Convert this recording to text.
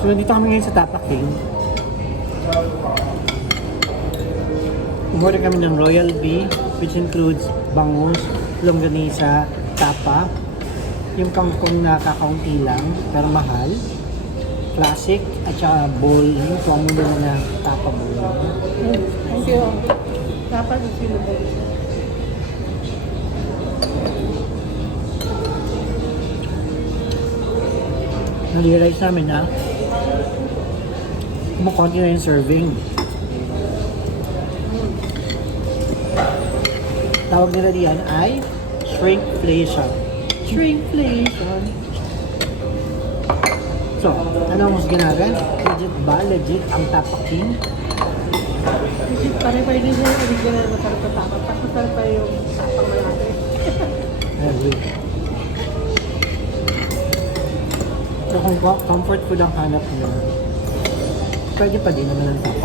So, nandito kami ngayon sa Tapa King. Umorder kami ng Royal Bee, which includes bangus, longganisa, tapa, yung kangkong na kakaunti lang, pero mahal, classic, at saka bowl, yung formula na tapa bowl. Thank you. Dapat isilubay. Nalirealize namin na kumukonti na yung serving. Tawag nila diyan ay shrinkflation. Shrinkflation. So, ano ang mas ganagan? Legit ba? Legit ang Tapa King? Pare-pare din siya yung original masarap na tapa. Tapos masarap pa yung tapang malaki. I agree. So, kung comfort food ang hanap nyo, pwede pa din naman ang Tapa